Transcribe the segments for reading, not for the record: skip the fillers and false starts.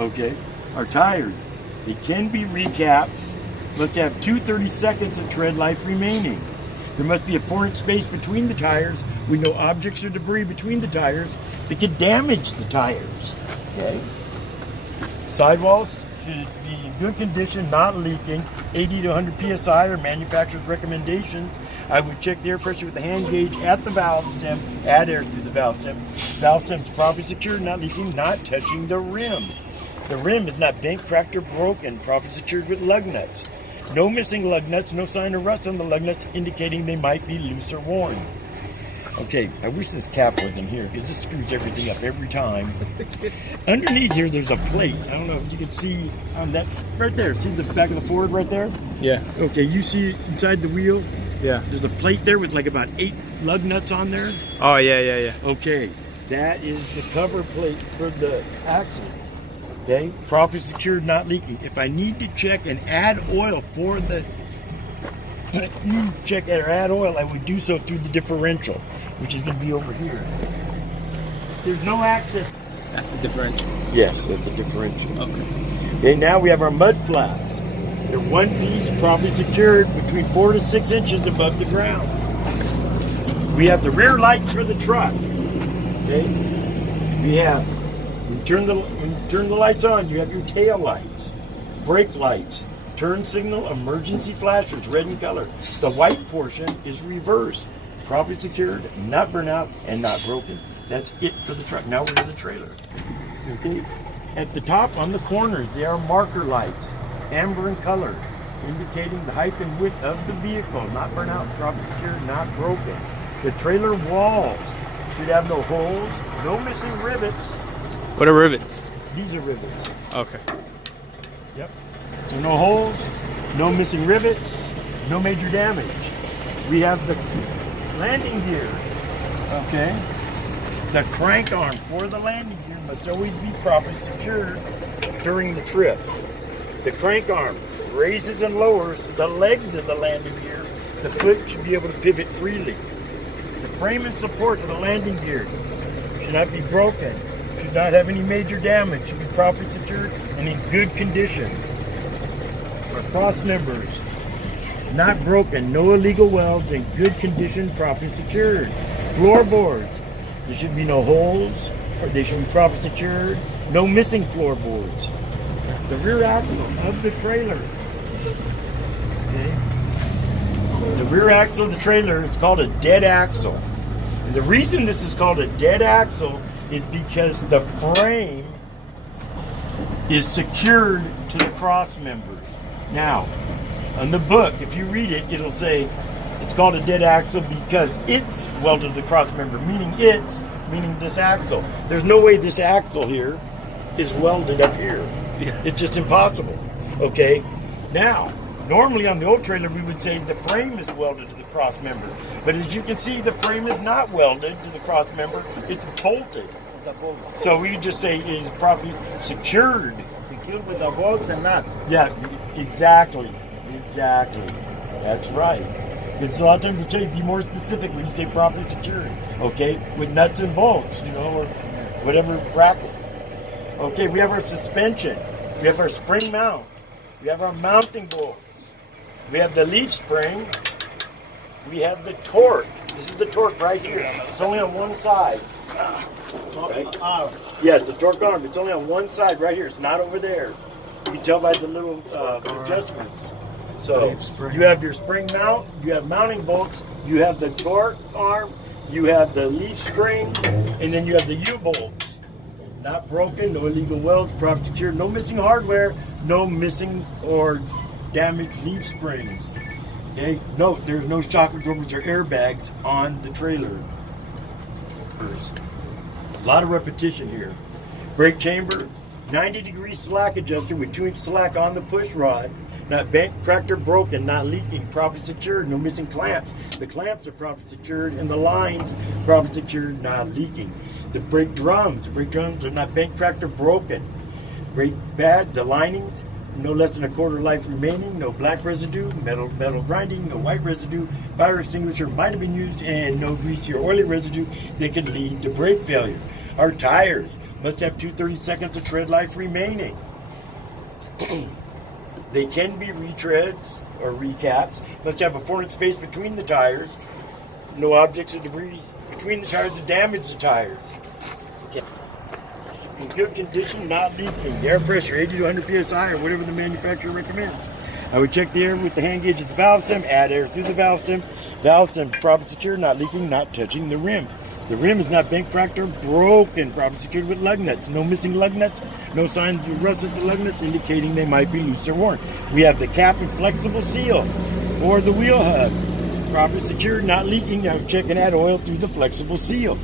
Okay, our tires, they can be recaps. Must have 2 30-seconds of tread life remaining. There must be a 4-inch space between the tires with no objects or debris between the tires that could damage the tires. Okay. Sidewalls should be in good condition, not leaking. 80 to 100 psi are manufacturer's recommendations. I would check the air pressure with the hand gauge at the valve stem, add air through the valve stem. Valve stem's properly secured, not leaking, not touching the rim. The rim is not bent, cracked, or broken, properly secured with lug nuts. No missing lug nuts, no sign of rust on the lug nuts indicating they might be loose or worn. Okay, I wish this cap wasn't here because this screws everything up every time. Underneath here, there's a plate. I don't know if you can see on that, right there. See the back of the Ford right there? Yeah. Okay, you see inside the wheel? Yeah. There's a plate there with like about 8 lug nuts on there. Oh, yeah. Okay, that is the cover plate for the axle. Okay, properly secured, not leaking. If I need to check and add oil for the check or add oil, I would do so through the differential, which is going to be over here. There's no access. That's the differential. Yes, that's the differential. Okay. Okay, now we have our mud flaps. They're one piece, properly secured between 4 to 6 inches above the ground. We have the rear lights for the truck. Okay, we have. When you turn the lights on, you have your tail lights, brake lights, turn signal, emergency flashers, red in color. The white portion is reverse, properly secured, not burnt out, and not broken. That's it for the truck. Now we're in the trailer. Okay. At the top on the corners, there are marker lights, amber in color, indicating the height and width of the vehicle. Not burnt out, properly secured, not broken. The trailer walls should have no holes, no missing rivets. What are rivets? These are rivets. Okay. Yep. So no holes, no missing rivets, no major damage. We have the landing gear. Okay. The crank arm for the landing gear must always be properly secured during the trip. The crank arm raises and lowers the legs of the landing gear. The foot should be able to pivot freely. The frame and support of the landing gear should not be broken. Should not have any major damage, should be properly secured and in good condition. Our cross members, not broken, no illegal welds, in good condition, properly secured. Floorboards, there should be no holes, they should be properly secured, no missing floorboards. The rear axle of the trailer. Okay. The rear axle of the trailer is called a dead axle. And the reason this is called a dead axle is because the frame is secured to the cross members. Now, on the book, if you read it, it'll say it's called a dead axle because it's welded to the cross member, meaning this axle. There's no way this axle here is welded up here. Yeah. It's just impossible. Okay? Now, normally on the old trailer, we would say the frame is welded to the cross member. But as you can see, the frame is not welded to the cross member. It's bolted. So we just say it is properly secured. Secured with the bolts and nuts. Yeah, exactly. That's right. It's a lot of times you tell you be more specific when you say properly secured. Okay, with nuts and bolts, or whatever brackets. Okay, we have our suspension. We have our spring mount. We have our mounting bolts. We have the leaf spring. We have the torque. This is the torque right here. It's only on one side. Right? Yes, the torque arm. It's only on one side right here. It's not over there. You can tell by the little adjustments. So you have your spring mount. You have mounting bolts. You have the torque arm. You have the leaf spring. And then you have the U-bolts. Not broken. No illegal welds. Properly secured. No missing hardware. No missing or damaged leaf springs. Okay. Note, there's no shock absorbers or airbags on the trailer. A lot of repetition here. Brake chamber, 90-degree slack adjuster with 2-inch slack on the push rod. Not bent, cracked, or broken, not leaking, properly secured, no missing clamps. The clamps are properly secured, and the lines properly secured, not leaking. The brake drums are not bent, cracked, or broken. Brake pad, the linings, no less than a quarter life remaining, no black residue, metal grinding, no white residue, fire extinguisher might have been used, and no greasy or oily residue that could lead to brake failure. Our tires, Must have 2 seconds of tread life remaining. They can be retreads or recaps. Must have a 4-inch space between the tires. No objects or debris between the tires to damage the tires. Okay. In good condition, not leaking. Air pressure 80 to 100 psi or whatever the manufacturer recommends. I would check the air with the hand gauge at the valve stem, add air through the valve stem. Valve stem properly secured, not leaking, not touching the rim. The rim is not bent, cracked, or broken. Properly secured with lug nuts. No missing lug nuts. No signs of rust at the lug nuts indicating they might be loose or worn. We have the cap and flexible seal for the wheel hub. Properly secured, not leaking. Now check and add oil through the flexible seal.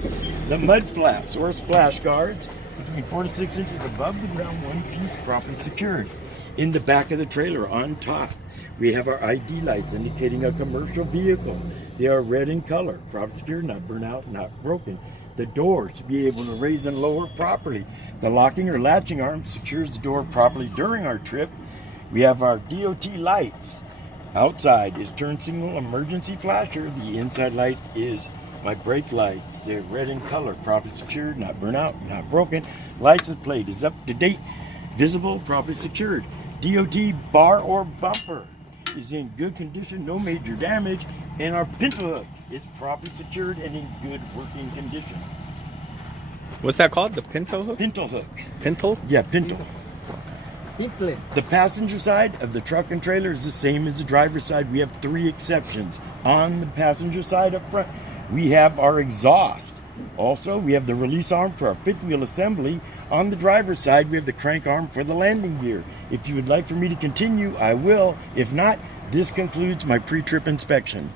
The mud flaps or splash guards between 4 to 6 inches above the ground, one piece, properly secured. In the back of the trailer on top, we have our ID lights indicating a commercial vehicle. They are red in color, properly secured, not burnt out, not broken. The door should be able to raise and lower properly. The locking or latching arm secures the door properly during our trip. We have our DOT lights. Outside is turn signal emergency flasher. The inside light is my brake lights. They're red in color, properly secured, not burnt out, not broken. License plate is up to date, visible, properly secured. DOT bar or bumper is in good condition, no major damage, and our pintle hook is properly secured and in good working condition. What's that called? The pinto hook? Pintle hook. Pintle? Yeah, pintle. Pintle. The passenger side of the truck and trailer is the same as the driver's side. We have 3 exceptions. On the passenger side up front, we have our exhaust. Also, we have the release arm for our 5th wheel assembly. On the driver's side, we have the crank arm for the landing gear. If you would like for me to continue, I will. If not, this concludes my pre-trip inspection.